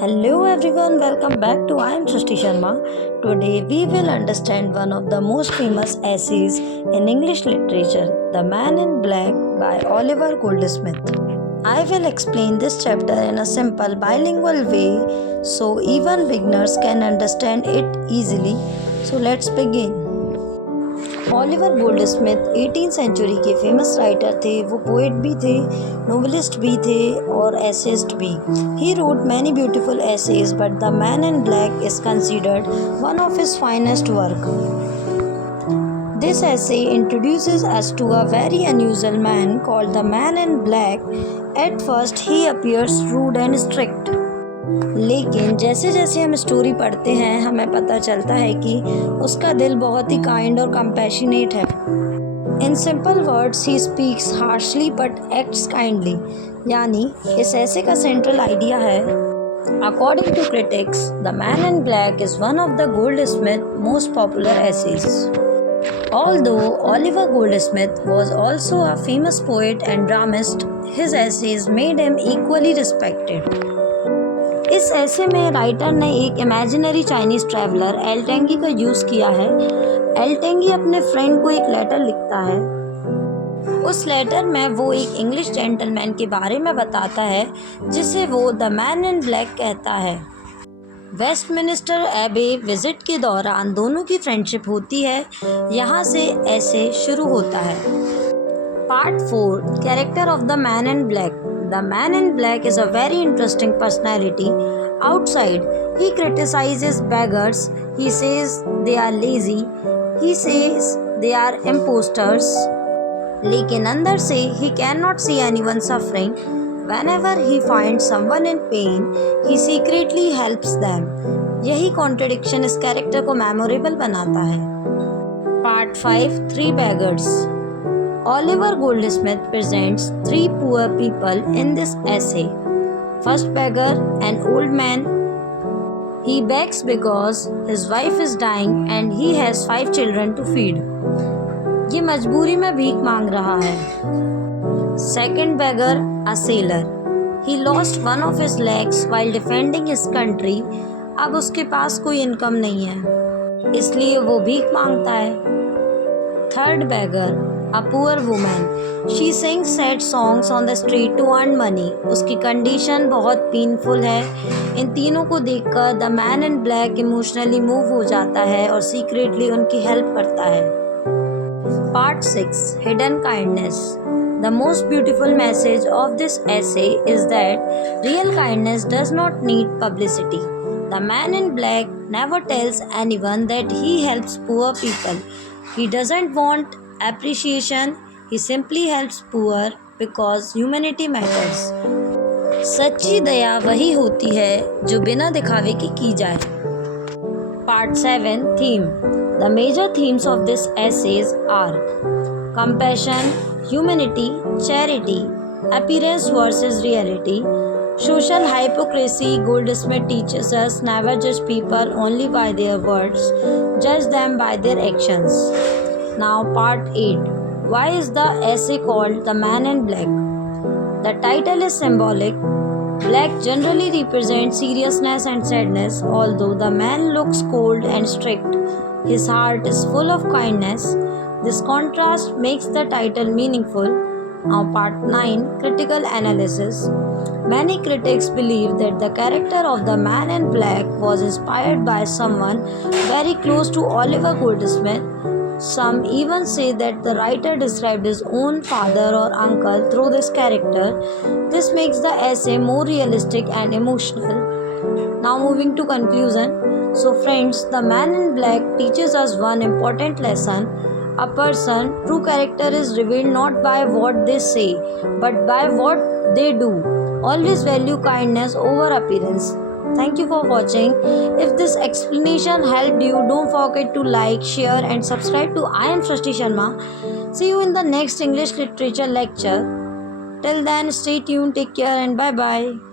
Hello everyone, welcome back to I am Srishti Sharma. Today we will understand one of the most famous essays in English literature, The Man in Black by Oliver Goldsmith. I will explain this chapter in a simple bilingual way so even beginners can understand it easily. So let's begin. Oliver Goldsmith 18th century के famous writer थे। वो poet भी थे, novelist भी थे और essayist भी। He wrote many beautiful essays but the man in black is considered one of his finest work. This essay introduces us to a very unusual man called the Man in Black. At first he appears rude and strict. लेकिन जैसे जैसे हम story पढ़ते हैं हमें पता चलता है कि उसका दिल बहुत ही काइंड और कंपैशनेट है। In simple words he speaks harshly but acts kindly. यानी इस ऐसे का सेंट्रल आइडिया है, according to critics the man in black is one of the Goldsmith most popular essays. Although Oliver Goldsmith was also a famous poet and dramatist, his essays made him equally respected. इस ऐसे में writer ने एक imaginary Chinese traveller एल्टेंगी का use किया है। एल्टेंगी अपने friend को एक लेटर लिखता है। उस लेटर में वो एक इंग्लिश जेंटलमैन के बारे में बताता है जिसे वो द मैन इन ब्लैक कहता है। वेस्टमिनिस्टर एबे विजिट के दौरान दोनों की फ्रेंडशिप होती है। यहाँ से ऐसे शुरू होता है। Part 4 character of the man in black. The man in black is a very interesting personality. Outside, he criticizes beggars. He says they are lazy. He says they are imposters. लेकिन अंदर से he cannot see anyone suffering. Whenever he finds someone in pain, he secretly helps them. यही contradiction इस character को memorable बनाता है। Part 5 Three Beggars. Oliver Goldsmith presents three poor people in this essay. First beggar, an old man. He begs because his wife is dying and he has 5 children to feed. ये मजबूरी में भीख मांग रहा है। Second beggar, a sailor. He lost one of his legs while defending his country. अब उसके पास कोई इनकम नहीं है, इसलिए वो भीख मांगता है। Third beggar, a poor woman. She sings sad songs on the street to earn money. उसकी कंडीशन बहुत पेनफुल है। इन तीनों को देखकर the man in black emotionally move हो जाता है और सीक्रेटली उनकी हेल्प करता है। Part 6 hidden kindness. The most beautiful message of this essay is that real kindness does not need publicity. The man in black never tells anyone that he helps poor people. He doesn't want appreciation, he simply helps poor because humanity matters. सच्ची दया वही होती है जो बिना दिखावे की जाए। Part 7 Theme. The major themes of this essays are compassion, humanity, charity, appearance versus reality, social hypocrisy. Goldsmith teaches us never judge people only by their words, judge them by their actions. Now part 8. Why is the essay called The Man in Black? The title is symbolic. Black generally represents seriousness and sadness. Although the man looks cold and strict, his heart is full of kindness. This contrast makes the title meaningful. Now part 9. Critical analysis. Many critics believe that the character of the Man in Black was inspired by someone very close to Oliver Goldsmith. Some even say that the writer described his own father or uncle through this character. This makes the essay more realistic and emotional. Now moving to conclusion. So friends, the Man in Black teaches us one important lesson. A person's true character is revealed not by what they say, but by what they do. Always value kindness over appearance. Thank you for watching. If this explanation helped you, don't forget to like, share and subscribe to I am Srishti Sharma. See you in the next English literature lecture. Till then, stay tuned, take care and bye bye.